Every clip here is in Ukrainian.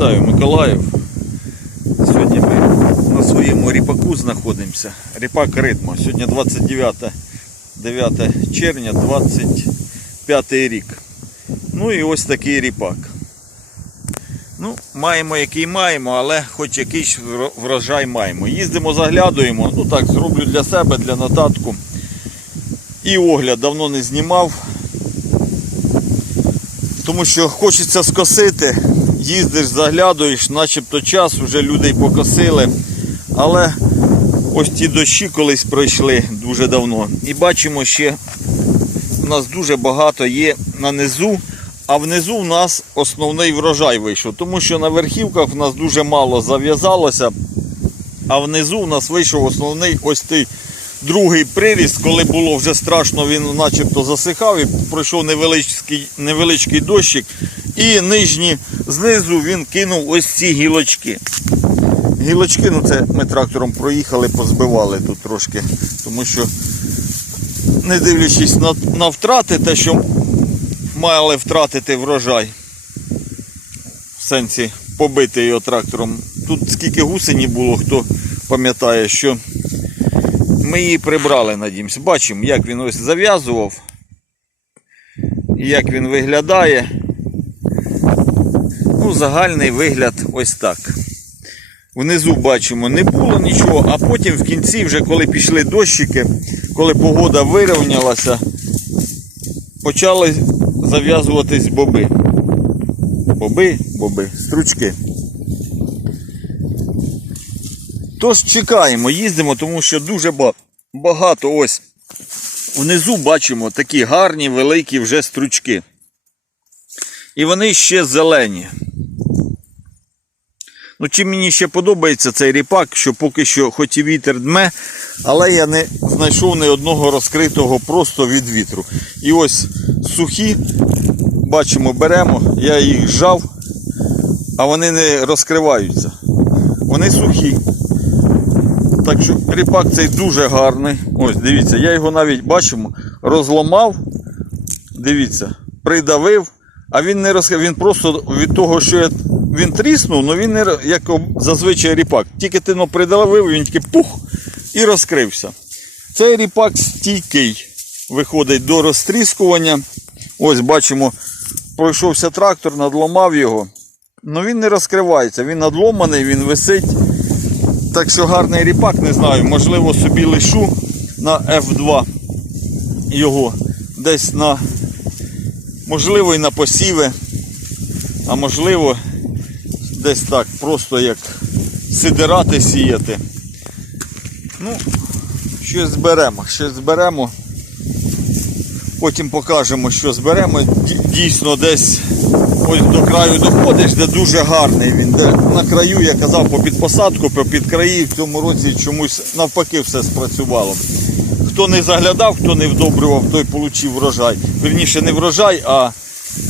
Вітаю Миколаїв. Сьогодні ми на своєму ріпаку знаходимося. Ріпак Ритмо. Сьогодні 29 9 червня 25 рік. Ну і ось такий ріпак. Ну, маємо який маємо, але хоч якийсь врожай маємо. Їздимо, заглядуємо. Ну так, зроблю для себе, для нотатку. І огляд давно не знімав. Тому що хочеться скосити, їздиш, заглядуєш, начебто час, вже людей покосили. Але ось ті дощі колись пройшли дуже давно. І бачимо, ще у нас дуже багато є на низу, а внизу в нас основний врожай вийшов. Тому що на верхівках в нас дуже мало зав'язалося, а внизу в нас вийшов основний ось той другий приріст, коли було вже страшно, він начебто засихав і пройшов невеличкий, невеличкий дощик. І нижні знизу він кинув ось ці гілочки. Гілочки, ну це ми трактором проїхали, позбивали тут трошки, тому що не дивлячись на, на втрати, те, що мали втратити врожай, в сенсі побити його трактором. Тут скільки гусені було, хто пам'ятає, що ми її прибрали, надіємося. Бачимо, як він ось зав'язував, як він виглядає. Ну, загальний вигляд ось так. Внизу бачимо, не було нічого, а потім в кінці, вже коли пішли дощики, коли погода вирівнялася, почали зав'язуватись боби. Боби, боби, стручки. Тож чекаємо, їздимо, тому що дуже багато ось внизу бачимо такі гарні, великі вже стручки. І вони ще зелені. Ну, чим мені ще подобається цей ріпак, що поки що хоч і вітер дме, але я не знайшов ні одного розкритого просто від вітру. І ось сухі, бачимо, беремо, я їх жав, а вони не розкриваються. Вони сухі. Так що ріпак цей дуже гарний. Ось, дивіться, я його навіть бачимо, розламав. Дивіться, придавив, а він не розкрив. Він просто від того, що я- він тріснув, ну він не як зазвичай ріпак. Тільки ти ну, придавив, він тільки пух і розкрився. Цей ріпак стійкий виходить до розтріскування. Ось бачимо, пройшовся трактор, надломав його. Ну він не розкривається, він надломаний, він висить. Так що гарний ріпак, не знаю, можливо собі лишу на F2 його десь на, можливо, і на посіви, а можливо, десь так, просто як сидирати сіяти. Ну, щось зберемо, щось зберемо. Потім покажемо, що зберемо. Дійсно, десь ось до краю доходиш, де дуже гарний він. Де на краю, я казав, по підпосадку, по підкраї в цьому році чомусь навпаки все спрацювало. Хто не заглядав, хто не вдобрював, той отримав врожай. Вірніше, не врожай, а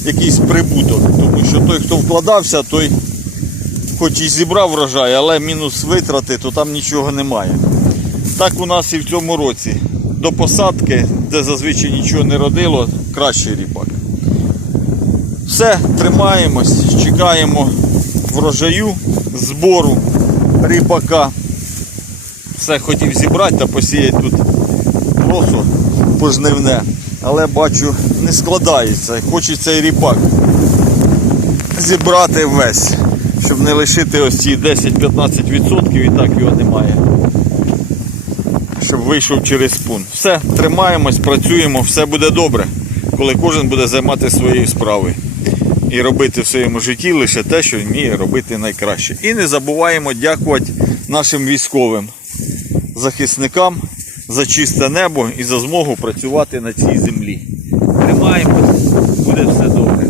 якийсь прибуток. Тому що той, хто вкладався, той хоч і зібрав врожай, але мінус витрати, то там нічого немає. Так у нас і в цьому році. До посадки, де зазвичай нічого не родило, кращий ріпак. Все, тримаємось, чекаємо врожаю, збору ріпака. Все хотів зібрати та посіяти тут просто пожнивне. Але бачу, не складається. Хочеться і ріпак зібрати весь, щоб не лишити ось ці 10-15% і так його немає щоб вийшов через пун. Все, тримаємось, працюємо, все буде добре, коли кожен буде займатися своєю справою. І робити в своєму житті лише те, що вміє робити найкраще. І не забуваємо дякувати нашим військовим захисникам за чисте небо і за змогу працювати на цій землі. Тримаємось, буде все добре.